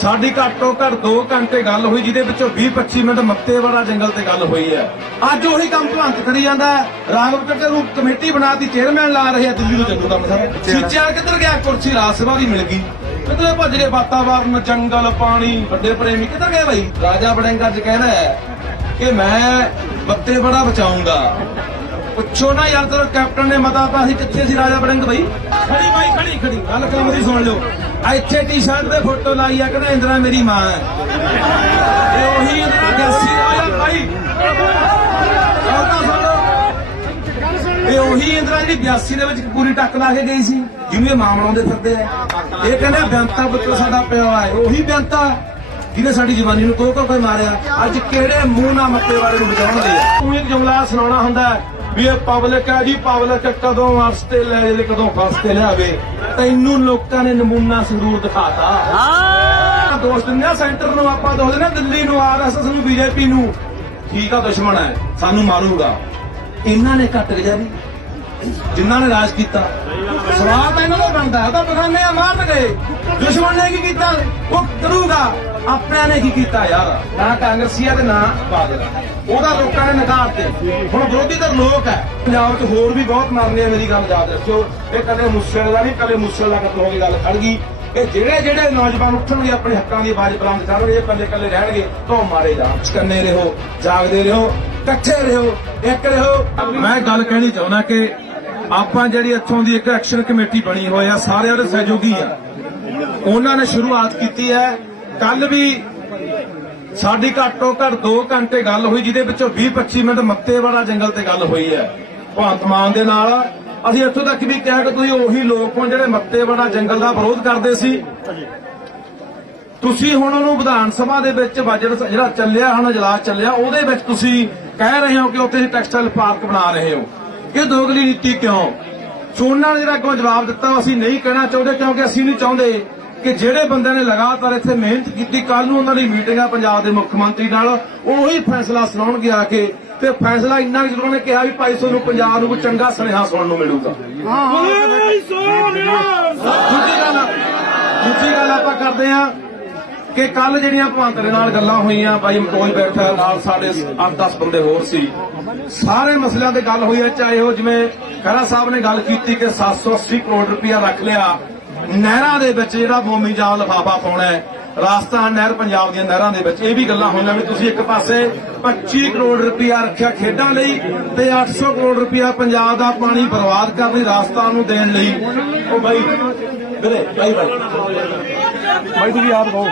साडी घट्टो घट 2 घंटे गल हुई जिहदे विचों 20-25 मिनट मत्तेवाड़ा जंगल ते गल हुई है। अज उही काम भगवंत करी जांदा है। राघव नूं कमेटी बनाती, चेयरमैन ला रहे हैं, दिल्ली नूं चलू काम सारा। चीचा किधर गया? कुर्सी राज सभा दी मिल गई। किधर भज गए? वातावरण, जंगल, पानी, बड़े प्रेमी किधर गए भाई? राजा बड़ेंगा अज कह रहा है कि मैं मत्तेवाड़ा बचाऊंगा। पुछो ना यार, तेरे कैप्टन ने मता पाया कित्थे सी राजा बड़िंग भाई? खड़ी भाई, खड़ी खड़ी गल काम दी सुन लो। इत्थे टी शर्ट पे फोटो लाई है, कहना इंदिरा मेरी मां है। उही इंदिरा गैसी आया भाई, उही इंदिरा जी 82 ਦੇ ਵਿੱਚ ਪੂਰੀ ਟੱਕ ਲਾ ਕੇ ਗਈ ਸੀ, ਜਿਹਨੂੰ ਮਾਂ ਬਣਾਉਂਦੇ ਫਿਰਦੇ ਆ। ਇਹ ਕਹਿੰਦੇ ਬੇਅੰਤਾ ਬੱਚਾ ਸਾਡਾ ਪਿਓ ਹੈ, ਉਹੀ ਬੇਅੰਤਾ ਜਿਹਨੇ ਸਾਡੀ ਜਵਾਨੀ ਨੂੰ ਕੋਈ ਮਾਰਿਆ। ਅੱਜ ਕਿਹੜੇ ਮੂੰਹ ਨਾਲ ਮੱਤੇਵਾੜੇ ਨੂੰ ਬਚਾਉਣਦੇ ਆ? ਤੂੰ ਇੱਕ ਜੁਮਲਾ ਸੁਣਾਉਣਾ ਹੁੰਦਾ ਵੀ ਇਹ ਪਬਲਿਕ ਹੈ ਜੀ, ਪਬਲਿਕ ਕਦੋਂ ਅਰਸ਼ ਤੇ ਲੈ ਜੇ ਕਦੋਂ ਫਸ ਤੇ ਲਿਆਵੇ। ਤੈਨੂੰ ਲੋਕਾਂ ਨੇ ਨਮੂਨਾ ਸੰਗਰੂਰ ਦਿਖਾਤਾ। ਦੋਸਤ ਨੇ ਸੈਂਟਰ ਨੂੰ ਆਪਾਂ ਦੋਸਤ ਨੇ ਦਿੱਲੀ ਨੂੰ, ਆਰਐਸਐਸ ਨੂੰ, ਬੀਜੇਪੀ ਨੂੰ। ਠੀਕ ਆ, ਦੁਸ਼ਮਣ ਹੈ, ਸਾਨੂੰ ਮਾਰੂਗਾ। ਇਹਨਾਂ ਨੇ ਘੱਟ ਗਿਆ ਵੀ ਜਿਨ੍ਹਾਂ ਨੇ ਰਾਜ ਕੀਤਾ। ਸਵਾਲ ਤਾਂ ਇਹਨਾਂ ਦਾ ਬਣਦਾ ਹੈ, ਤਾਂ ਬਗਾਨੇ ਆ ਮਾਰਨਗੇ। ਦੁਸ਼ਮਣ ਨੇ ਕੀ ਕੀਤਾ ਉਹ ਕਰੂਗਾ, ਆਪਣਿਆਂ ਨੇ ਕੀ ਕੀਤਾ ਯਾਰ? ਨਾ ਕਾਂਗਰਸੀਆ ਤੇ ਨਾ ਬਾਦਲ, ਉਹਦਾ ਲੋਕਾਂ ਨੇ ਨਕਾਰ ਤੇ। ਹੁਣ ਵਿਰੋਧੀ ਤਾਂ ਲੋਕ ਹੈ ਪੰਜਾਬ 'ਚ, ਹੋਰ ਵੀ ਬਹੁਤ ਮਰਨੇ ਆ। ਮੇਰੀ ਗੱਲ ਯਾਦ ਰੱਖਿਓ, ਇਹ ਕਦੇ ਮੁਸਲ ਦਾ ਨਹੀਂ, ਕਦੇ ਮੁਸਲ ਦਾ ਕਤਲ ਹੋ ਕੇ ਗੱਲ ਖੜ ਗਈ। ਇਹ ਜਿਹੜੇ ਨੌਜਵਾਨ ਉੱਠਣਗੇ, ਆਪਣੇ ਹੱਕਾਂ ਦੀ ਆਵਾਜ਼ ਬੁਲੰਦ ਕਰਨਗੇ, ਇਕੱਲੇ ਇਕੱਲੇ ਰਹਿਣਗੇ ਤਾਂ ਮਾਰੇ ਜਾਣ। ਚਕੰਨੇ ਰਹੋ, ਜਾਗਦੇ ਰਹੋ, ਇਕੱਠੇ ਰਹੋ, ਇੱਕ ਰਹੋ। ਮੈਂ ਗੱਲ ਕਹਿਣੀ ਚਾਹੁੰਦਾ ਕਿ ਆਪਾਂ ਜਿਹੜੀ ਇੱਥੋਂ ਦੀ ਇੱਕ ਐਕਸ਼ਨ ਕਮੇਟੀ ਬਣੀ ਹੋਈ ਆ, ਸਾਰੇ ਉਹਦੇ ਸਹਿਯੋਗੀ ਆ। ਉਹਨਾਂ ਨੇ ਸ਼ੁਰੂਆਤ ਕੀਤੀ ਹੈ। ਕੱਲ ਵੀ ਸਾਡੀ ਘੱਟੋ ਘੱਟ 2 ਘੰਟੇ ਗੱਲ ਹੋਈ, ਜਿਹਦੇ ਵਿੱਚੋਂ 20-25 ਮਿੰਟ ਮੱਤੇਵਾੜਾ ਜੰਗਲ ਤੇ ਗੱਲ ਹੋਈ ਹੈ ਭਗਵੰਤ ਮਾਨ ਦੇ ਨਾਲ। ਅਸੀਂ ਇੱਥੋਂ ਤੱਕ ਵੀ ਕਿਹਾ ਕਿ ਤੁਸੀਂ ਉਹੀ ਲੋਕ ਹੋ ਜਿਹੜੇ ਮੱਤੇਵਾੜਾ ਜੰਗਲ ਦਾ ਵਿਰੋਧ ਕਰਦੇ ਸੀ। ਤੁਸੀਂ ਹੁਣ ਉਹਨੂੰ ਵਿਧਾਨ ਸਭਾ ਦੇ ਵਿੱਚ ਬਜਟ ਜਿਹੜਾ ਚੱਲਿਆ, ਹੁਣ ਇਜਲਾਸ ਚੱਲਿਆ, ਉਹਦੇ ਵਿੱਚ ਤੁਸੀਂ ਕਹਿ ਰਹੇ ਹੋ ਕਿ ਉੱਥੇ ਟੈਕਸਟਾਈਲ ਪਾਰਕ ਬਣਾ ਰਹੇ ਹੋ। ਇਹ ਦੋਗਲੀ ਨੀਤੀ ਕਿਉਂ? ਚੋਣਾਂ ਨੇ ਜਿਹੜਾ ਅੱਗੋਂ ਜਵਾਬ ਦਿੱਤਾ, ਅਸੀਂ ਨਹੀਂ ਕਹਿਣਾ ਚਾਹੁੰਦੇ, ਕਿਉਂਕਿ ਅਸੀਂ ਨਹੀਂ ਚਾਹੁੰਦੇ ਕਿ ਜਿਹੜੇ ਬੰਦੇ ਨੇ ਲਗਾਤਾਰ ਇੱਥੇ ਮਿਹਨਤ ਕੀਤੀ, ਕੱਲ ਨੂੰ ਉਹਨਾਂ ਦੀ ਮੀਟਿੰਗ ਆ ਪੰਜਾਬ ਦੇ ਮੁੱਖ ਮੰਤਰੀ ਨਾਲ, ਉਹੀ ਫੈਸਲਾ ਸੁਣਾਉਣਗੇ ਆ ਕੇ। ਤੇ ਫੈਸਲਾ ਇੰਨਾ ਕਿ ਉਹਨਾਂ ਨੇ ਕਿਹਾ ਵੀ ਭਾਈ ਤੁਹਾਨੂੰ ਪੰਜਾਬ ਨੂੰ ਕੋਈ ਚੰਗਾ ਸੁਨੇਹਾ ਸੁਣਨ ਨੂੰ ਮਿਲੂਗਾ। ਦੂਜੀ ਗੱਲ ਆਪਾਂ ਕਰਦੇ ਆ ਕਿ ਕੱਲ ਜਿਹੜੀਆਂ ਭਗਵੰਤ ਦੇ ਨਾਲ ਗੱਲਾਂ ਹੋਈਆਂ, ਬਾਈ ਮਟੋਜ ਬੈਠਾ, ਨਾਲ ਸਾਡੇ 8-10 ਬੰਦੇ ਹੋਰ ਸੀ, ਸਾਰੇ ਮਸਲਿਆਂ ਤੇ ਗੱਲ ਹੋਈ ਹੈ। ਚਾਹੇ ਉਹ ਜਿਵੇਂ ਖਹਿਰਾ ਸਾਹਿਬ ਨੇ ਗੱਲ ਕੀਤੀ ਕਿ 780 ਕਰੋੜ ਰੁਪਇਆ ਰੱਖ ਲਿਆ ਨਹਿਰਾਂ ਦੇ ਵਿੱਚ, ਜਿਹੜਾ ਮੋਮੀ ਜਾਲ ਲਿਫਾਫਾ ਪਾਉਣਾ ਹੈ ਰਾਜਸਥਾਨ ਨਹਿਰ, ਪੰਜਾਬ ਦੀਆਂ ਨਹਿਰਾਂ ਦੇ ਵਿੱਚ। ਇਹ ਵੀ ਗੱਲਾਂ ਹੋਈਆਂ ਵੀ ਤੁਸੀਂ ਇੱਕ ਪਾਸੇ 25 ਕਰੋੜ ਰੁਪਇਆ ਰੱਖਿਆ ਖੇਡਾਂ ਲਈ ਤੇ 800 ਕਰੋੜ ਰੁਪਇਆ ਪੰਜਾਬ ਦਾ ਪਾਣੀ ਬਰਬਾਦ ਕਰਨ ਲਈ ਰਾਜਸਥਾਨ ਨੂੰ ਦੇਣ ਲਈ। ਉਹ ਬਾਈ ਤੁਸੀਂ ਆਪ ਕਹੋ,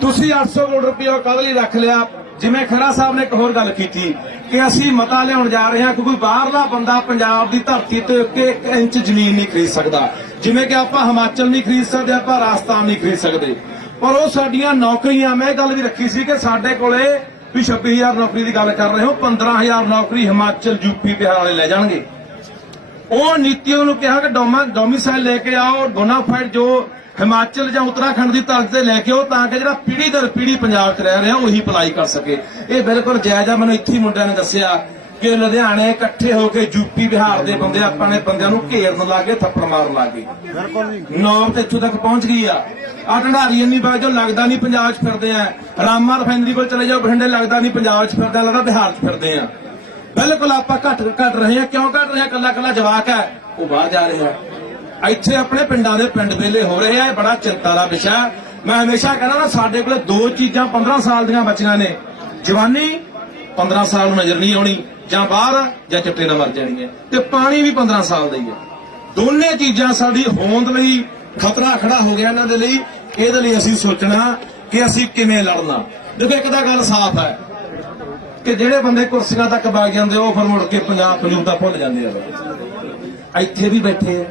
ਤੁਸੀਂ 800 ਕਰੋੜ ਰੁਪਇਆ ਕਾਹਦੇ ਲਈ ਰੱਖ ਲਿਆ? ਜਿਵੇਂ ਖਹਿਰਾ ਸਾਹਿਬ ਨੇ ਇੱਕ ਹੋਰ ਗੱਲ ਕੀਤੀ ਕਿ ਅਸੀਂ ਮਤਾ ਲਿਆਉਣ ਜਾ ਰਹੇ ਹਾਂ ਕਿ ਕੋਈ ਬਾਹਰਲਾ ਬੰਦਾ ਪੰਜਾਬ ਦੀ ਧਰਤੀ ਤੇ 1 ਇੰਚ ਜ਼ਮੀਨ ਨਹੀਂ ਖਰੀਦ ਸਕਦਾ। ਜਿਵੇਂ ਕਿ ਆਪਾਂ ਹਿਮਾਚਲ ਨਹੀਂ ਖਰੀਦ ਸਕਦੇ, ਆਪਾਂ ਰਾਜਸਥਾਨ ਨਹੀਂ ਖਰੀਦ ਸਕਦੇ। ਪਰ ਉਹ ਸਾਡੀਆਂ ਨੌਕਰੀਆਂ, ਮੈਂ ਇਹ ਗੱਲ ਵੀ ਰੱਖੀ ਸੀ ਕਿ ਸਾਡੇ ਕੋਲੇ ਵੀ 26,000 ਨੌਕਰੀ ਦੀ ਗੱਲ ਕਰ ਰਹੇ ਹੋ, 15,000 ਨੌਕਰੀ ਹਿਮਾਚਲ, ਯੂਪੀ, ਬਿਹਾਰ ਵਾਲੇ ਲੈ ਜਾਣਗੇ। ਉਹ ਨੀਤੀਆਂ ਨੂੰ ਕਿਹਾ ਕਿ ਡੋਮਿਸਾਈਲ ਲੈ ਕੇ ਆਓ, ਬੋਨਾਫਾਈਡ ਜੋ ਹਿਮਾਚਲ ਜਾਂ ਉੱਤਰਾਖੰਡ ਦੀ ਧਰਤੀ ਤੇ ਲੈ ਕੇ ਆਓ, ਤਾਂ ਕਿ ਜਿਹੜਾ ਪੀੜ੍ਹੀ ਦਰ ਪੀੜ੍ਹੀ ਪੰਜਾਬ 'ਚ ਰਹਿ ਰਿਹਾ ਉਹੀ ਅਪਲਾਈ ਕਰ ਸਕੇ। ਇਹ ਬਿਲਕੁਲ ਜਾਇਜ਼ ਆ। ਮੈਨੂੰ ਇੱਥੇ ਮੁੰਡਿਆਂ ਨੇ ਦੱਸਿਆ ਕਿ ਲੁਧਿਆਣੇ ਇਕੱਠੇ ਹੋ ਕੇ ਯੂਪੀ, ਬਿਹਾਰ ਦੇ ਬੰਦੇ ਆਪਣੇ ਬੰਦਿਆਂ ਨੂੰ ਘੇਰਨ ਲੱਗੇ, ਥੱਪੜ ਮਾਰਨ ਲੱਗੇ। ਨੌਬਤ ਇੱਥੋਂ ਤੱਕ ਪਹੁੰਚ ਗਈ ਆ। ਆ ਢੰਡਾਰੀ ਇੰਨੀ ਬਾਜੋ ਲੱਗਦਾ ਨਹੀਂ ਪੰਜਾਬ 'ਚ ਫਿਰਦੇ ਆ। ਰਾਮਾ ਰਿਫਾਈਨਰੀ ਕੋਲ ਚਲੇ ਜਾਓ ਬਠਿੰਡੇ, ਲੱਗਦਾ ਨਹੀਂ ਪੰਜਾਬ 'ਚ ਫਿਰਦੇ, ਲੱਗਦਾ ਬਿਹਾਰ 'ਚ ਫਿਰਦੇ ਆ। ਬਿਲਕੁਲ ਆਪਾਂ ਘੱਟ ਰਹੇ ਹਾਂ। ਕਿਉਂ ਘੱਟ ਰਹੇ ਹਾਂ? ਕੱਲਾ ਜਵਾਕ ਹੈ ਉਹ ਬਾਹਰ ਜਾ ਰਿਹਾ। ਇੱਥੇ ਆਪਣੇ ਪਿੰਡਾਂ ਦੇ ਪਿੰਡ ਵੇਲੇ ਹੋ ਰਹੇ ਆ। ਇਹ ਬੜਾ ਚਿੰਤਾ ਦਾ ਵਿਸ਼ਾ। ਮੈਂ ਹਮੇਸ਼ਾ ਕਹਿੰਦਾ ਨਾ, ਸਾਡੇ ਕੋਲ 2 ਚੀਜ਼ਾਂ 15 ਸਾਲ ਦੀਆਂ ਬਚੀਆਂ ਨੇ। ਜਵਾਨੀ 15 ਸਾਲ ਨੂੰ ਨਜ਼ਰ ਨਹੀਂ ਆਉਣੀ, ਜਾਂ ਬਾਹਰ ਜਾਂ ਚਿੱਟੇ ਨਾਲ ਮਰ ਜਾਣੀ ਹੈ, ਤੇ ਪਾਣੀ ਵੀ 15 ਸਾਲ ਦਾ ਹੀ ਹੈ। ਦੋਨੇ ਚੀਜ਼ਾਂ ਸਾਡੀ ਹੋਂਦ ਲਈ ਖਤਰਾ ਖੜਾ ਹੋ ਗਿਆ ਇਹਨਾਂ ਦੇ ਲਈ। ਇਹਦੇ ਲਈ ਅਸੀਂ ਸੋਚਣਾ ਕਿ ਅਸੀਂ ਕਿਵੇਂ ਲੜਨਾ। ਦੇਖੋ, ਇੱਕ ਤਾਂ ਗੱਲ ਸਾਫ਼ ਹੈ ਕਿ ਜਿਹੜੇ ਬੰਦੇ ਕੁਰਸੀਆਂ ਤੱਕ ਵਗ ਜਾਂਦੇ ਉਹ ਫਿਰ ਮੁੜ ਕੇ ਪੰਜਾਬ ਦਾ ਭੁੱਲ ਜਾਂਦੇ ਆ। ਇੱਥੇ ਵੀ ਬੈਠੇ ਆ,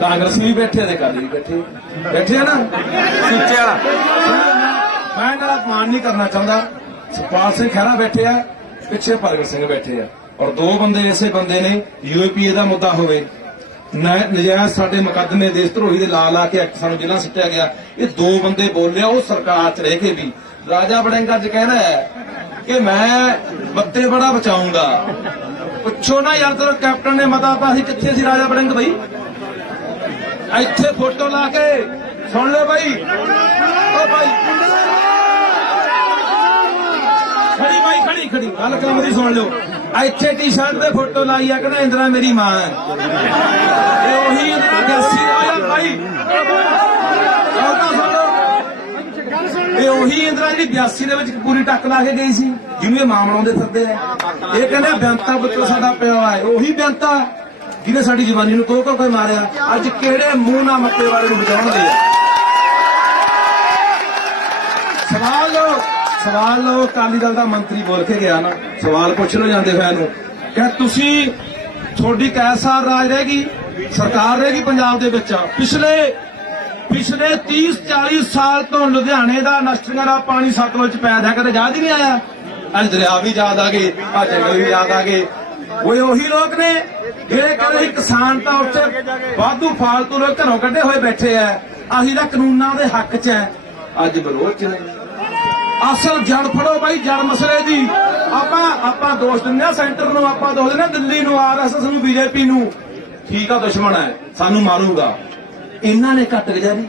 ਕਾਂਗਰਸ ਵੀ ਬੈਠੇ ਤੇ ਅਕਾਲੀ ਵੀ ਬੈਠੇ ਆ ਨਾ। ਟੀਚੇ ਵਾਲਾ ਮੈਂ ਇਹਨਾਂ ਦਾ ਅਪਮਾਨ ਨਹੀਂ ਕਰਨਾ ਚਾਹੁੰਦਾ। ਸੁਖਪਾਲ ਸਿੰਘ ਖਹਿਰਾ ਬੈਠੇ ਆ, ਪਿੱਛੇ ਭਗਤ ਸਿੰਘ ਬੈਠੇ ਆ, ਔਰ 2 ਬੰਦੇ ਐਸੇ ਬੰਦੇ ਨੇ, ਯੂਏਪੀਏ ਦਾ ਮੁੱਦਾ ਹੋਵੇ, ਨਜਾਇਜ਼ ਸਾਡੇ ਮੁਕੱਦਮੇ ਦੇਸ਼ ਧਰੋਹੀ ਦੇ ਲਾ ਕੇ ਸਾਨੂੰ ਜੇਲ੍ਹਾਂ ਸਿੱਟਿਆ ਗਿਆ, ਇਹ 2 ਬੰਦੇ ਬੋਲਿਆ ਉਹ ਸਰਕਾਰ 'ਚ ਰਹਿ ਕੇ ਵੀ। ਰਾਜਾ ਬੜਿੰਗਾ ਅੱਜ ਕਹਿੰਦਾ ਹੈ ਕਿ ਮੈਂ ਮੱਤੇਵਾੜਾ ਬਚਾਊਂਗਾ। ਪੁੱਛੋ ਨਾ ਯਾਰ, ਤੇਰੇ ਕੈਪਟਨ ਨੇ ਮਤਾ ਪਾਇਆ ਕਿੱਥੇ ਸੀ ਰਾਜਾ ਬੜਿੰਗ ਭਾਈ? ਇੱਥੇ ਫੋਟੋ ਲਾ ਕੇ ਸੁਣ ਲਓ ਭਾਈ। खड़ी भाई खड़ी खड़ी गल काम दी सुन लो इत्थे टी शर्ट ते फोटो लाई है कहना इंदिरा मेरी मां है ਉਹੀ इंदिरा देसी भाई ਇਹ ਉਹੀ ਇੰਦਰਾ ਜਿਹੜੀ 82 ਦੇ ਵਿੱਚ ਪੂਰੀ ਟੱਕ ਲਾ ਕੇ ਗਈ ਸੀ ਜਿਹਨੂੰ ਇਹ ਮਾਂ ਬਣਾਉਂਦੇ ਫਿਰਦੇ ਆ ਇਹ ਕਹਿੰਦੇ ਬੇਅੰਤਾ ਪੁੱਤਰ ਸਾਡਾ ਪਿਓ ਹੈ ਉਹੀ ਬੇਅੰਤਾ ਜਿਹਨੇ ਸਾਡੀ ਜਵਾਨੀ ਨੂੰ ਕੋਹ ਕੋਹ ਕੇ ਮਾਰਿਆ ਅੱਜ ਕਿਹੜੇ ਮੂੰਹ ਨਾਲ ਮੱਤੇ ਵਾਲੇ ਨੂੰ ਬਚਾਉਣਗੇ ਸਵਾਲ ਲੋ ਅਕਾਲੀ ਦਲ ਦਾ ਮੰਤਰੀ ਬੋਲ ਕੇ ਗਿਆ ਨਾ ਸਵਾਲ ਪੁੱਛ ਲੋ ਜਾਂਦੇ ਹੋਇਆ ਨੂੰ ਕਿ ਤੁਸੀਂ ਤੁਹਾਡੀ ਕੈ ਸਾਲ ਰਾਜ ਰਹੇਗੀ ਸਰਕਾਰ ਰਹੇਗੀ ਪੰਜਾਬ ਦੇ ਵਿੱਚ ਪਿਛਲੇ 30-40 ਸਾਲ ਤੋਂ ਲੁਧਿਆਣੇ ਦਾ ਇੰਡਸਟਰੀਆਂ ਦਾ ਪਾਣੀ ਸਤਲੁਜ ਪੈਦਾ ਕਦੇ ਯਾਦ ਹੀ ਨਹੀਂ ਆਇਆ ਅੱਜ ਦਰਿਆ ਵੀ ਯਾਦ ਆ ਗਏ ਆ ਜੰਗਲ ਵੀ ਯਾਦ ਆ ਗਏ ਉਹੀ ਲੋਕ ਨੇ ਜਿਹੜੇ ਕਹਿੰਦੇ ਕਿਸਾਨ ਤਾਂ ਉੱਥੇ ਵਾਧੂ ਫਾਲਤੂ ਲੋਕ ਘਰੋਂ ਕੱਢੇ ਹੋਏ ਬੈਠੇ ਆ ਅਸੀਂ ਤਾਂ ਕਾਨੂੰਨਾਂ ਦੇ ਹੱਕ 'ਚ ਹੈ ਅੱਜ ਵਿਰੋਧ 'ਚ ਨੇ ਅਸਲ ਜੜ ਫੜੋ ਬਾਈ ਜੜ ਮਸਲੇ ਦੀ ਆਪਾਂ ਦੋਸ਼ ਦਿੰਦੇ ਆ ਸੈਂਟਰ ਨੂੰ ਆਪਾਂ ਦੋਸ਼ ਦਿੰਦੇ ਆ ਦਿੱਲੀ ਨੂੰ ਆਰਐਸਐਸ ਨੂੰ ਬੀਜੇਪੀ ਨੂੰ ਠੀਕ ਆ ਦੁਸ਼ਮਣ ਹੈ ਸਾਨੂੰ ਮਾਰੂਗਾ ਇਹਨਾਂ ਨੇ ਘੱਟ ਗੁਜ਼ਾਰੀ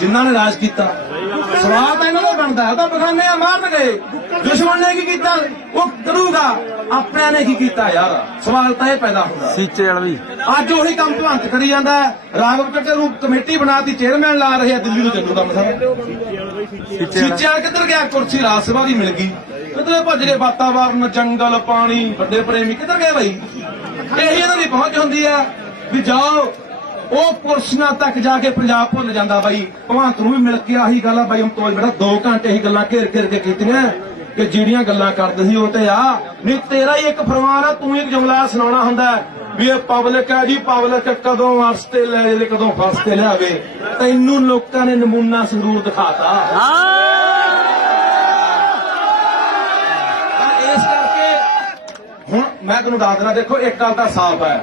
ਜਿਨ੍ਹਾਂ ਨੇ ਰਾਜ ਕੀਤਾ ਸਵਾਲ ਤਾਂ ਇਹਨਾਂ ਦਾ ਬਣਦਾ ਹੈ ਤਾਂ ਬਖਾਨੇ ਆ ਮਾਰਨਗੇ ਦੁਸ਼ਮਣ ਨੇ ਕੀ ਕੀਤਾ ਉਹ ਕਰੂਗਾ ਆਪਣਿਆਂ ਨੇ ਕੀ ਕੀਤਾ ਯਾਰ ਸਵਾਲ ਤਾਂ ਇਹ ਪੈਦਾ ਹੁੰਦਾ ਸੀਚੇ ਵਾਲਾ ਵੀ ਅੱਜ ਉਹੀ ਕੰਮ ਭਵੰਤ ਕਰੀ ਜਾਂਦਾ ਰਾਘਵ ਚੱਕਰ ਨੂੰ ਕਮੇਟੀ ਬਣਾਤੀ ਚੇਅਰਮੈਨ ਲਾ ਰਹੇ ਆ ਦਿੱਲੀ ਨੂੰ ਚੱਲੂ ਕੰਮ ਸਾਰਾ ਸੀਚੇ ਵਾਲਾ ਕਿੱਧਰ ਗਿਆ ਕੁਰਸੀ ਰਾਜ ਸਭਾ ਦੀ ਮਿਲ ਗਈ ਕਿੱਧਰੇ ਭੱਜ ਗਏ ਵਾਤਾਵਰਨ ਜੰਗਲ ਪਾਣੀ ਵੱਡੇ ਪ੍ਰੇਮੀ ਕਿੱਧਰ ਗਏ ਬਾਈ ਇਹੀ ਇਹਨਾਂ ਦੀ ਪਹੁੰਚ ਹੁੰਦੀ ਆ ਵੀ ਜਾਓ ਉਹ ਕੁਰਸੀਆਂ ਤੱਕ ਜਾ ਕੇ ਪੰਜਾਬ ਭੁੱਲ ਜਾਂਦਾ ਬਾਈ ਭਗਵੰਤ ਨੂੰ ਵੀ ਮਿਲ ਕੇ ਆਹੀ ਗੱਲ ਆ ਬਾਈ ਤੋਜ ਬੜਾ 2 ਘੰਟੇ ਹੀ ਗੱਲਾਂ ਘੇਰ ਕੇ ਕੀਤੀਆਂ ਕਿ ਜਿਹੜੀਆਂ ਗੱਲਾਂ ਕਰਦੇ ਸੀ ਉਹ ਤੇ ਆ ਨਹੀਂ ਤੇਰਾ ਹੀ ਇੱਕ ਫਰਮਾਨ ਆ ਤੂੰ ਇੱਕ ਜੁਮਲਾ ਸੁਣਾਉਣਾ ਹੁੰਦਾ ਵੀ ਇਹ ਪਬਲਿਕ ਹੈ ਜੀ ਪਬਲਿਕ ਕਦੋਂ ਅਰਸ ਤੇ ਲੈ ਜੇ ਕਦੋਂ ਫਰਸ ਤੇ ਲਿਆਵੇ ਤੈਨੂੰ ਲੋਕਾਂ ਨੇ ਨਮੂਨਾ ਸੰਗਰੂਰ ਦਿਖਾਤਾ ਇਸ ਕਰਕੇ ਹੁਣ ਮੈਂ ਤੁਹਾਨੂੰ ਦੱਸ ਦੇਣਾ ਦੇਖੋ ਇੱਕ ਗੱਲ ਤਾਂ ਸਾਫ਼ ਹੈ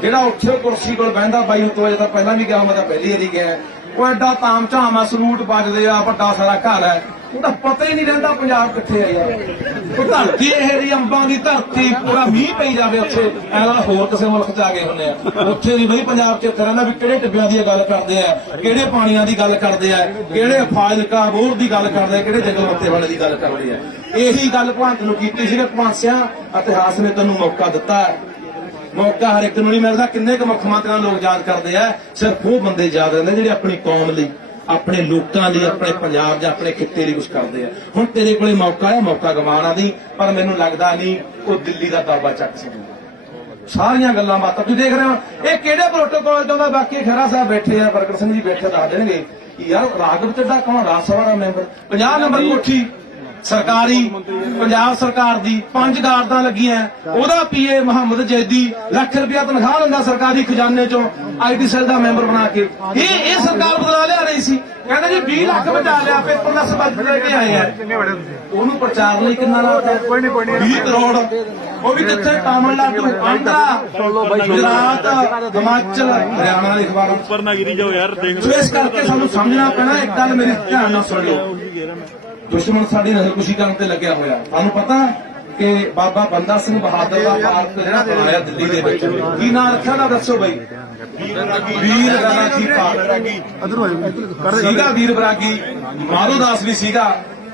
ਜਿਹੜਾ ਉੱਥੇ ਕੁਰਸੀ ਕੋਲ ਬਹਿੰਦਾ ਬਾਈ ਤੋਂ ਤਾਂ ਪਹਿਲਾਂ ਵੀ ਗਿਆ ਮੈਂ ਤਾਂ ਪਹਿਲੀ ਵਾਰੀ ਗਿਆ ਉਹ ਐਡਾ ਤਾਮ ਝਾਮਾ ਸਲੂਟ ਵੱਜਦੇ ਆ ਵੱਡਾ ਸਾਰਾ ਘਰ ਹੈ ਉਹਦਾ ਪਤਾ ਹੀ ਨਹੀਂ ਰਹਿੰਦਾ ਪੰਜਾਬ ਕਿੱਥੇ ਆ ਯਾਰ ਉਹ ਧਰਤੀ ਇਹ ਦੀ ਅੰਬਾਂ ਦੀ ਧਰਤੀ ਪੂਰਾ ਮੀਂਹ ਪਈ ਜਾਵੇ ਉੱਥੇ ਐਲਾ ਹੋਰ ਕਿਸੇ ਮੁਲਕ 'ਚ ਆ ਗਏ ਹੁੰਦੇ ਆ ਉੱਥੇ ਦੀ ਬਈ ਪੰਜਾਬ 'ਚ ਇੱਥੇ ਰਹਿੰਦਾ ਵੀ ਕਿਹੜੇ ਟਿੱਬਿਆਂ ਦੀ ਗੱਲ ਕਰਦੇ ਆ ਕਿਹੜੇ ਪਾਣੀਆਂ ਦੀ ਗੱਲ ਕਰਦੇ ਆ ਕਿਹੜੇ ਫਾਜ਼ਿਲਕਾ ਬੋਰ ਦੀ ਗੱਲ ਕਰਦੇ ਆ ਕਿਹੜੇ ਜੰਗਲ ਮੱਤੇ ਵਾਲੇ ਦੀ ਗੱਲ ਕਰਦੇ ਆ ਇਹੀ ਗੱਲ ਭਗਵੰਤ ਨੂੰ ਕੀਤੀ ਸੀ ਕਿ ਭਗਵੰਤ ਇਤਿਹਾਸ ਨੇ ਤੈਨੂੰ ਮੌਕਾ ਦਿੱਤਾ ਮੌਕਾ ਹਰ ਇੱਕ ਨੂੰ ਨਹੀਂ ਮਿਲਦਾ ਕਿੰਨੇ ਕੁ ਮੁੱਖ ਮੰਤਰੀਆਂ ਲੋਕ ਯਾਦ ਕਰਦੇ ਆ ਸਿਰਫ ਉਹ ਬੰਦੇ ਯਾਦ ਰਹਿੰਦੇ ਜਿਹੜੇ ਆਪਣੀ ਕੌਮ ਲਈ ਆਪਣੇ ਲੋਕਾਂ ਲਈ ਆਪਣੇ ਪੰਜਾਬ ਜਾਂ ਆਪਣੇ ਖਿੱਤੇ ਲਈ ਕੁਝ ਕਰਦੇ ਆ ਹੁਣ ਤੇਰੇ ਕੋਲੇ ਮੌਕਾ ਹੈ ਮੌਕਾ ਗਵਾਉਣਾ ਨਹੀਂ ਪਰ ਮੈਨੂੰ ਲੱਗਦਾ ਨਹੀਂ ਉਹ ਦਿੱਲੀ ਦਾ ਦਾਵਾ ਚੱਕ ਸਕੂਗਾ ਸਾਰੀਆਂ ਗੱਲਾਂ ਬਾਤਾਂ ਤੁਸੀਂ ਦੇਖ ਰਹੇ ਹੋ ਇਹ ਕਿਹੜੇ ਪ੍ਰੋਟੋਕਾਲ ਤੋਂ ਦਾ ਬਾਕੀ ਖਹਿਰਾ ਸਾਹਿਬ ਬੈਠੇ ਆ ਪ੍ਰਗਟ ਸਿੰਘ ਜੀ ਬੈਠੇ ਦੱਸ ਦੇਣਗੇ ਯਾਰ ਰਾਘਵ ਚੱਡਾ ਕੌਣ ਰਾਜ ਸਭਾ ਦਾ ਮੈਂਬਰ 50 ਨੰਬਰ ਕੋਠੀ ਸਰਕਾਰੀ ਪੰਜਾਬ ਸਰਕਾਰ ਦੀ 5 ਗਾਰਦਾਂ ਲੱਗੀਆਂ ਉਹਦਾ ਪੀਏ ਮੁਹੰਮਦ ਜੈਦੀ ਲੱਖ ਰੁਪਇਆ ਤਨਖਾਹ ਲੈਂਦਾ ਸਰਕਾਰੀ ਖਜ਼ਾਨੇ ਚੋਂ ਆਈਟੀ ਸੈੱਲ ਦਾ ਮੈਂਬਰ ਬਣਾ ਕੇ ਇਹ ਸਰਕਾਰ ਬਦਲਾ ਲਿਆ ਰਹੀ ਸੀ ਕਹਿੰਦੇ ਜੀ 20 ਲੱਖ ਬਚਾ ਲਿਆ ਪੇਪਰ ਦਾ ਸਬੱਧ ਲੈ ਕੇ ਆਏ ਆ ਉਹਨੂੰ ਪ੍ਰਚਾਰ ਲਈ ਕਿੰਨਾ ਲਾਤਾ 20 ਕਰੋੜ ਉਹ ਵੀ ਕਿੱਥੇ ਤਾਮਿਲਨਾਡੂ ਆਂਧਰਾ ਗੁਜਰਾਤ ਹਿਮਾਚਲ ਹਰਿਆਣਾ ਦੀ ਅਖਬਾਰਾਂ ਉੱਪਰ ਨਾ ਗਿਰੀ ਜਾਓ ਯਾਰ ਦੇਖ ਲਓ ਇਸ ਕਰਕੇ ਸਾਨੂੰ ਸਮਝਣਾ ਪੈਣਾ ਇੱਕ ਗੱਲ ਮੇਰੀ ਧਿਆਨ ਨਾਲ ਸੁਣ ਲਓ ਦੁਸ਼ਮਣ ਸਾਡੀ ਨਜ਼ਰਕੁਸ਼ੀ ਕਰਨ ਤੇ ਲੱਗਿਆ ਹੋਇਆ ਤੁਹਾਨੂੰ ਪਤਾ ਕਿ ਬਾਬਾ ਬੰਦਾ ਸਿੰਘ ਬਹਾਦਰ ਦਾ ਪਾਰਕ ਜਿਹੜਾ ਬਣਾਇਆ ਦਿੱਲੀ ਦੇ ਵਿੱਚ ਕੀ ਨਾਂ ਰੱਖਿਆ ਨਾ ਦੱਸੋ ਬਈ ਵੀਰ ਰਾਗੀ ਪਾਰਕ ਸੀਗਾ ਵੀਰ ਬਰਾਗੀ ਮਾਧੋ ਦਾਸ ਵੀ ਸੀਗਾ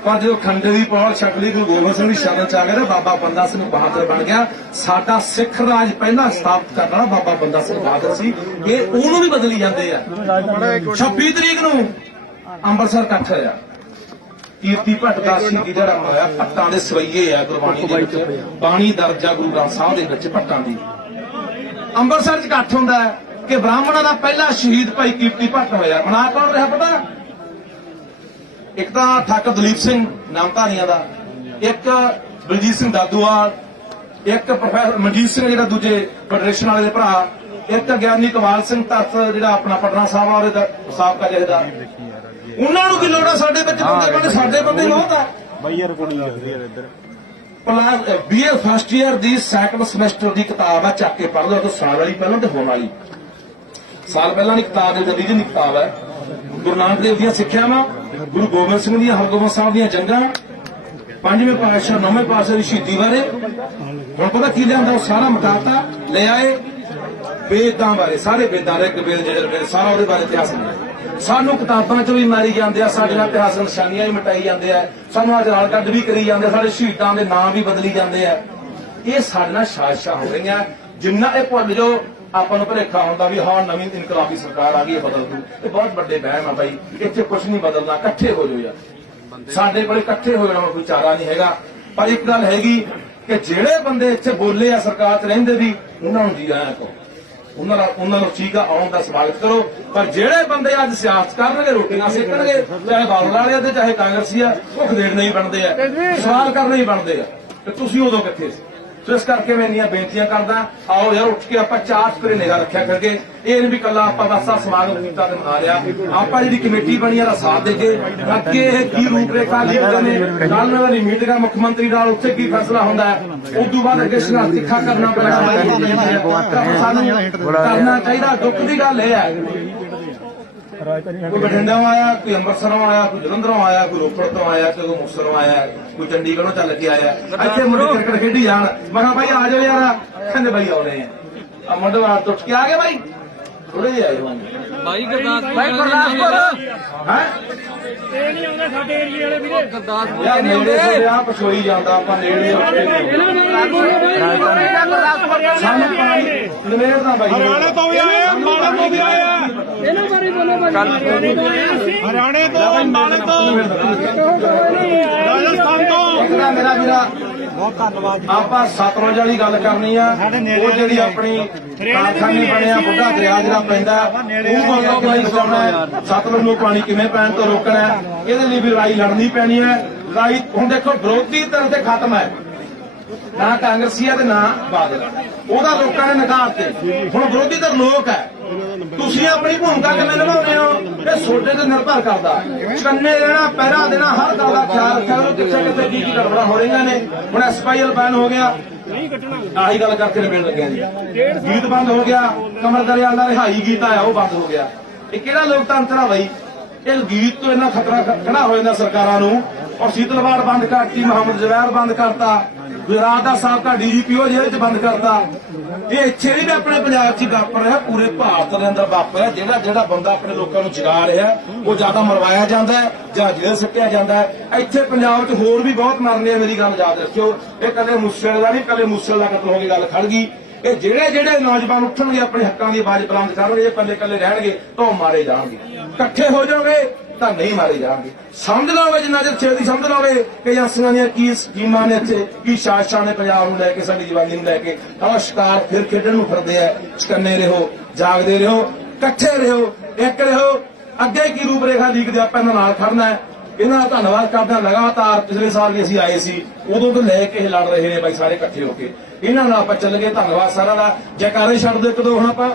ਪਰ ਜਦੋਂ ਖੰਡੇ ਦੀ ਪੌੜ ਛਕਲੀ ਗੁਰੂ ਗੋਬਿੰਦ ਸਿੰਘ ਦੀ ਸ਼ਰਨ ਚ ਆ ਗਿਆ ਬਾਬਾ ਬੰਦਾ ਸਿੰਘ ਬਹਾਦਰ ਬਣ ਗਿਆ ਸਾਡਾ ਸਿੱਖ ਰਾਜ ਪਹਿਲਾਂ ਸਥਾਪਿਤ ਕਰਨ ਵਾਲਾ ਬਾਬਾ ਬੰਦਾ ਸਿੰਘ ਬਹਾਦਰ ਸੀ ਇਹ ਉਹਨੂੰ ਵੀ ਬਦਲੀ ਜਾਂਦੇ ਆ 26 ਤਰੀਕ ਨੂੰ ਅੰਮ੍ਰਿਤਸਰ ਇਕੱਠ ਹੋਇਆ ਕੀਰਤੀ ਭੱਟ ਦਾ ਸ਼ਹੀਦੀ ਜਿਹੜਾ ਹੋਇਆ ਭੱਟਾਂ ਦੇ ਸਵਈਏ ਆ ਗੁਰਬਾਣੀ ਦੇ ਵਿੱਚ ਬਾਣੀ ਦਰਜਾ ਗੁਰੂ ਗ੍ਰੰਥ ਸਾਹਿਬ ਦੇ ਵਿੱਚ ਭੱਟਾਂ ਦੀ ਅੰਮ੍ਰਿਤਸਰ ਚ ਇਕੱਠ ਹੁੰਦਾ ਹੈ ਕਿ ਬ੍ਰਾਹਮਣਾਂ ਦਾ ਪਹਿਲਾ ਸ਼ਹੀਦ ਭਾਈ ਕੀਰਤੀ ਭੱਟ ਹੋਇਆ ਮਨਾ ਕੌਣ ਰਿਹਾ ਪਤਾ ਇੱਕ ਤਾਂ ਠਾਕੁਰ ਦਲੀਪ ਸਿੰਘ ਨਾਮਧਾਰੀਆਂ ਦਾ ਇੱਕ ਬਲਜੀਤ ਸਿੰਘ ਦਾਦੂਵਾਲ ਇੱਕ ਪ੍ਰੋਫੈਸਰ ਮਨਜੀਤ ਸਿੰਘ ਜਿਹੜਾ ਦੂਜੇ ਫੈਡਰੇਸ਼ਨ ਵਾਲੇ ਦੇ ਭਰਾ ਇੱਕ ਗਿਆਨੀ ਕਮਾਲ ਸਿੰਘ ਤੱਤ ਜਿਹੜਾ ਆਪਣਾ ਪਟਨਾ ਸਾਹਿਬ ਵਾਲੇ ਦਾ ਸਾਬਕਾ ਜਥੇਦਾਰ ਉਹਨਾਂ ਨੂੰ ਕੀ ਲੋੜ ਆ ਸਾਡੇ ਵਿੱਚ ਬੰਦੇ ਸਾਡੇ ਬੰਦੇ ਬਹੁਤ ਆ ਬਾਈ ਯਾਰ ਕੋਲ ਲੱਗਦੀ ਯਾਰ ਇੱਧਰ ਬੀਏ ਫਸਟ ਈਅਰ ਦੀ ਸੈਕੰਡ ਸਮੈਸਟਰ ਦੀ ਕਿਤਾਬ ਆ ਚੱਕ ਕੇ ਪੜ੍ਹ ਲਓ ਤਾਂ ਸਾਲ ਵਾਲੀ ਪਹਿਲਾਂ ਤੇ ਹੋਣ ਵਾਲੀ ਸਾਲ ਪਹਿਲਾਂ ਦੀ ਕਿਤਾਬ ਦੀ ਜਦੀਦ ਕਿਤਾਬ ਹੈ ਗੁਰੂ ਨਾਨਕ ਦੇਵ ਦੀਆਂ ਸਿੱਖਿਆਵਾਂ ਗੁਰੂ ਗੋਬਿੰਦ ਸਿੰਘ ਦੀਆਂ ਹਰਗੋਬਿੰਦ ਸਾਹਿਬ ਦੀਆਂ ਜੰਗਾਂ ਪੰਜਵੇਂ ਪਾਤਸ਼ਾਹ ਨੌਵੇਂ ਪਾਤਸ਼ਾਹ ਦੀ ਸ਼ਹੀਦੀ ਬਾਰੇ ਹੁਣ ਪਤਾ ਕੀ ਲਿਆਂਦਾ ਉਹ ਸਾਰਾ ਮਕਾਤਾ ਲੈ ਆਏ ਵੇਦਾਂ ਬਾਰੇ ਸਾਰੇ ਵੇਦਾਂ ਰਿਗ ਵੇਦ ਜਿਹੜੇ ਸਾਰਾ ਉਹਦੇ ਬਾਰੇ ਇਤਿਹਾਸ ਲਿਆ ਸਾਨੂੰ ਕਿਤਾਬਾਂ 'ਚ ਵੀ ਮਾਰੀ ਜਾਂਦੇ ਆ, ਸਾਡੀਆਂ ਇਤਿਹਾਸਕ ਨਿਸ਼ਾਨੀਆਂ ਵੀ ਮਿਟਾਈ ਜਾਂਦੇ ਆ, ਸਾਨੂੰ ਅੱਜ ਨਾਲ ਕੱਢ ਵੀ ਕਰੀ ਜਾਂਦੇ ਆ, ਸਾਡੇ ਸ਼ਹੀਦਾਂ ਦੇ ਨਾਂ ਵੀ ਬਦਲੀ ਜਾਂਦੇ ਆ। ਇਹ ਸਾਡੇ ਨਾਲ ਸਾਜ਼ਿਸ਼ਾਂ ਹੋ ਰਹੀਆਂ। ਜਿੰਨਾ ਇਹ ਭੁੱਲ ਜਾਓ ਆਪਾਂ ਨੂੰ ਭੁਲੇਖਾ ਹੁੰਦਾ ਵੀ ਹਾਂ ਨਵੀਂ ਇਨਕਲਾਬੀ ਸਰਕਾਰ ਆ ਗਈ ਹੈ ਬਦਲ ਦੂ। ਇਹ ਬਹੁਤ ਵੱਡੇ ਵਹਿਮ ਆ ਬਾਈ, ਇੱਥੇ ਕੁਝ ਨਹੀਂ ਬਦਲਣਾ, ਇਕੱਠੇ ਹੋ ਜਾਓ ਯਾਰ। ਸਾਡੇ ਕੋਲ ਇਕੱਠੇ ਹੋ ਜਾਣਾ ਕੋਈ ਚਾਰਾ ਨਹੀਂ ਹੈਗਾ। ਪਰ ਇੱਕ ਗੱਲ ਹੈਗੀ ਕਿ ਜਿਹੜੇ ਬੰਦੇ ਇੱਥੇ ਬੋਲੇ ਆ ਸਰਕਾਰ 'ਚ ਰਹਿੰਦੇ ਵੀ, ਉਹਨਾਂ ਨੂੰ ਜੀ ਆਇਆਂ ਕਹੋ, ਉਹਨਾਂ ਨੂੰ ਠੀਕ ਆ, ਆਉਣ ਦਾ ਸਵਾਗਤ ਕਰੋ। ਪਰ ਜਿਹੜੇ ਬੰਦੇ ਅੱਜ ਸਿਆਸਤ ਕਰਨਗੇ, ਰੋਟੀਆਂ ਸੇਕਣਗੇ, ਚਾਹੇ ਬਾਦਲ ਵਾਲੇ ਆ ਤੇ ਚਾਹੇ ਕਾਂਗਰਸੀ ਆ, ਉਹ ਖਦੇੜਨੇ ਹੀ ਬਣਦੇ ਆ, ਸਵਾਲ ਕਰਨੇ ਹੀ ਬਣਦੇ ਆ ਤੇ ਤੁਸੀਂ ਉਦੋਂ ਕਿੱਥੇ ਸੀ? ਸੋ ਇਸ ਕਰਕੇ ਮੈਂ ਇੰਨੀਆਂ ਬੇਨਤੀਆਂ ਕਰਦਾ, ਆਓ ਯਾਰ ਉੱਠ ਕੇ ਆਪਾਂ ਚਾਰ ਚੁਫੇਰੇ ਨਿਗਾਹ ਰੱਖਿਆ ਕਰਕੇ। ਇਹ ਨਹੀਂ ਵੀ ਕੱਲਾ ਆਪਾਂ ਬਸ ਆਹ ਸਮਾਗਮ ਕੀਤਾ ਤੇ ਮਨਾ ਲਿਆ। ਆਪਾਂ ਜਿਹੜੀ ਕਮੇਟੀ ਬਣੀ ਆ ਦਾ ਸਾਥ ਦੇ ਕੇ ਅੱਗੇ ਇਹ ਕੀ ਰੂਪਰੇਖਾ ਲਿਖਦੇ ਨੇ, ਕੱਲ ਨੂੰ ਵਾਲੀ ਮੀਟਿੰਗ ਆ ਮੁੱਖ ਮੰਤਰੀ ਨਾਲ, ਉੱਥੇ ਕੀ ਫੈਸਲਾ ਹੁੰਦਾ ਹੈ, ਉਸ ਤੋਂ ਬਾਅਦ ਅੱਗੇ ਸੰਘਰਸ਼ ਤਿੱਖਾ ਕਰਨਾ ਪੈਣਾ। ਸਾਨੂੰ ਕਰਨਾ ਚਾਹੀਦਾ। ਦੁੱਖ ਦੀ ਗੱਲ ਇਹ ਹੈ ਕੋਈ ਬਠਿੰਡਿਓਂ ਆਇਆ, ਕੋਈ ਅੰਮ੍ਰਿਤਸਰੋਂ ਆਇਆ, ਕੋਈ ਜਲੰਧਰੋਂ ਆਇਆ, ਕੋਈ ਰੋਪੜ ਤੋਂ ਆਇਆ, ਕੋਈ ਮੁਕਤਸਰੋਂ ਆਇਆ, ਕੋਈ ਚੰਡੀਗੜ੍ਹੋਂ ਚੱਲ ਕੇ ਆਇਆ। ਇੱਥੇ ਮੁੰਡੇ ਕ੍ਰਿਕਟ ਖੇਡੀ ਜਾਣ। ਮੈਂ ਕਿਹਾ ਬਾਈ ਆ ਜਾਓ ਯਾਰ, ਕਹਿੰਦੇ ਬਾਈ ਆਉਣੇ ਆ ਮੁੰਡੇ ਬਾਹਰ ਤੋਂ ਉੱਠ ਕੇ ਆ ਗਏ ਬਾਈ, ਥੋੜੇ ਜਿਹੇ ਆਏ ਬਾਈ ਗੁਰਦਾਸਪੁਰ ਹੈ ਇਹ ਨਹੀਂ ਆਉਂਦੇ ਸਾਡੇ ਏਰੀਏ ਵਾਲੇ ਵੀਰੇ। ਗੁਰਦਾਸਪੁਰ ਯਾਰ ਨੇੜੇ ਸੋਇਆ ਪਛੋਈ ਜਾਂਦਾ, ਆਪਾਂ ਨੇੜੇ ਸਾਨੂੰ ਨਵੇੜਦਾ ਬਾਈ। ਹਰਿਆਣੇ ਤੋਂ ਵੀ ਆਏ ਆ, ਮਾਲਕ ਤੋਂ ਵੀ ਆਏ ਆ, ਇਹਨਾਂ ਬਾਰੇ ਬੋਲੋ ਬਾਈ। ਹਰਿਆਣੇ ਤੋਂ, ਮਾਲਕ ਤੋਂ, ਰਾਜਸਥਾਨ ਤੋਂ। ਇੱਕ ਤਾਂ ਮੇਰਾ ਵੀਰਾ ਬਹੁਤ ਧੰਨਵਾਦ। ਆਪਾਂ ਸਤਲੁਜ ਵਾਲੀ ਗੱਲ ਕਰਨੀ ਆ, ਉਹ ਜਿਹੜੀ ਆਪਣੀ ਕਾਰਖਾਨੇ ਬਣਿਆ ਬੁੱਢਾ ਦਰਿਆ ਜਿਹੜਾ ਪੈਂਦਾ, ਉਹ ਬੰਦਾ ਕਿਵੇਂ ਬਚਾਉਣਾ ਹੈ, ਸਤਲੁਜ ਨੂੰ ਪਾਣੀ ਕਿਵੇਂ ਪੈਣ ਤੋਂ ਰੋਕਣਾ ਹੈ, ਇਹਦੇ ਲਈ ਵੀ ਲੜਾਈ ਲੜਨੀ ਪੈਣੀ ਹੈ। ਲੜਾਈ ਹੁਣ ਦੇਖੋ ਵਿਰੋਧੀ ਧਿਰ ਤੇ ਖਤਮ ਹੈ, ਨਾ ਕਾਂਗਰਸੀ ਹੈ ਤੇ ਨਾ ਬਾਦਲ, ਉਹਦਾ ਲੋਕਾਂ ਨੇ ਨਕਾਰ ਤੇ। ਹੁਣ ਵਿਰੋਧੀ ਧਿਰ ਲੋਕ ਹੈ, ਤੁਸੀਂ ਆਪਣੀ ਭੂਮਿਕਾ ਕਿਵੇਂ ਨਿਭਾਉਂਦੇ ਹੋ ਇਹ ਤੁਹਾਡੇ ਤੇ ਨਿਰਭਰ ਕਰਦਾ। ਕੰਨੇ ਰਹਿਣਾ, ਪਹਿਰਾ ਦੇਣਾ, ਹਰ ਗੱਲ ਦਾ ਖਿਆਲ ਰੱਖਿਆ ਕਰੋ ਕਿੱਥੇ ਕਿੱਥੇ ਕੀ ਕੀ ਗੜਬੜਾਂ ਹੋ ਰਹੀਆਂ ਨੇ। ਹੁਣ ਐਸਪੀਐਲ ਬੈਨ ਹੋ ਗਿਆ, ਆਹੀ ਗੱਲ ਕਰਕੇ ਨਿਬੇੜ ਲੱਗਿਆ ਜੀ। ਗੀਤ ਬੰਦ ਹੋ ਗਿਆ, ਕਮਰ ਦਰਿਆਲ ਦਾ ਰਿਹਾਈ ਗੀਤ ਆਇਆ ਉਹ ਬੰਦ ਹੋ ਗਿਆ। ਇਹ ਕਿਹੜਾ ਲੋਕਤੰਤਰ ਆ ਬਾਈ? ਇਹ ਗੀਤ ਤੋਂ ਇੰਨਾ ਖਤਰਾ ਖੜਾ ਹੋ ਜਾਂਦਾ ਸਰਕਾਰਾਂ ਨੂੰ। ਔਰ ਸੀਤਲਵਾੜ ਬੰਦ ਕਰਤੀ, ਮੁਹੰਮਦ ਜ਼ਬੈਰ ਬੰਦ ਕਰਤਾ, ਗੁਜਰਾਤ ਦਾ ਸਾਬਕਾ ਡੀਜੀਪੀਓ ਜੇਲ੍ਹ 'ਚ ਬੰਦ ਕਰਤਾ। ਇਹ ਇੱਥੇ ਨਹੀਂ ਵੀ ਆਪਣੇ ਪੰਜਾਬ 'ਚ ਵਾਪਰ ਰਿਹਾ, ਪੂਰੇ ਭਾਰਤ ਦੇ ਅੰਦਰ ਵਾਪਰ ਰਿਹਾ। ਜਿਹੜਾ ਬੰਦਾ ਆਪਣੇ ਲੋਕਾਂ ਨੂੰ ਜਗਾ ਰਿਹਾ ਉਹ ਜ਼ਿਆਦਾ ਮਰਵਾਇਆ ਜਾਂਦਾ ਹੈ ਜਾਂ ਜੇਲ੍ਹ ਸੱਟਿਆ ਜਾਂਦਾ ਹੈ। ਇੱਥੇ ਪੰਜਾਬ 'ਚ ਹੋਰ ਵੀ ਬਹੁਤ ਮਰਨੇ ਆ, ਮੇਰੀ ਗੱਲ ਯਾਦ ਰੱਖਿਓ। ਇਹ ਕਦੇ ਮੂਸੇਵਾਲੇ ਦਾ ਨਹੀਂ, ਕਦੇ ਮੂਸੇਵਾਲੇ ਦਾ ਕਤਲ ਹੋ ਕੇ ਗੱਲ ਖੜ ਗਈ। ਇਹ ਜਿਹੜੇ ਨੌਜਵਾਨ ਉੱਠਣਗੇ, ਆਪਣੇ ਹੱਕਾਂ ਦੀ ਆਵਾਜ਼ ਬੁਲੰਦ ਕਰਨਗੇ, ਜੇ ਕੱਲੇ ਰਹਿਣਗੇ ਤਾਂ ਉਹ ਮਾਰੇ ਜਾਣਗੇ। ਇਕੱਠੇ ਹੋ ਜਾਓਗੇ ਤਾਂ ਨਹੀਂ ਮਾਰੇ ਜਾਣਗੇ। ਸਮਝ ਲਓਗੇ ਜਿੰਨਾ ਚਿਰ ਛੇਤੀ ਸਮਝ ਲਓਗੇ ਕਿ ਏਜੰਸੀਆਂ ਦੀਆਂ ਕੀ ਸਕੀਮਾਂ ਨੇ, ਇੱਥੇ ਕੀ ਸਾਜ਼ਿਸ਼ਾਂ ਨੇ ਪੰਜਾਬ ਨੂੰ ਲੈ ਕੇ, ਸਾਡੀ ਜਵਾਨੀ ਨੂੰ ਲੈ ਕੇ। ਤਾਂ ਸ਼ਿਕਾਰ ਫਿਰ ਖੇਡਣ ਨੂੰ ਫਿਰਦੇ ਆ। ਚਕੰਨੇ ਰਹੋ, ਜਾਗਦੇ ਰਹੋ, ਇਕੱਠੇ ਰਹੋ, ਇੱਕ ਰਹੋ। ਅੱਗੇ ਕੀ ਰੂਪਰੇਖਾ ਲੀਕਦੇ ਆਪਾਂ ਇਹਨਾਂ ਨਾਲ ਖੜਨਾ ਹੈ। ਇਹਨਾਂ ਦਾ ਧੰਨਵਾਦ ਕਰਦਾ। ਲਗਾਤਾਰ ਪਿਛਲੇ ਸਾਲ ਵੀ ਅਸੀਂ ਆਏ ਸੀ, ਉਦੋਂ ਤੋਂ ਲੈ ਕੇ ਇਹ ਲੜ ਰਹੇ ਨੇ ਬਾਈ ਸਾਰੇ ਇਕੱਠੇ ਹੋ ਕੇ। ਇਹਨਾਂ ਨਾਲ ਆਪਾਂ ਚੱਲ ਗਏ। ਧੰਨਵਾਦ ਸਾਰਿਆਂ ਦਾ। ਜੈਕਾਰੇ ਛੱਡ ਦਿਓ ਇੱਕ ਦੋ ਹੁਣ ਆਪਾਂ।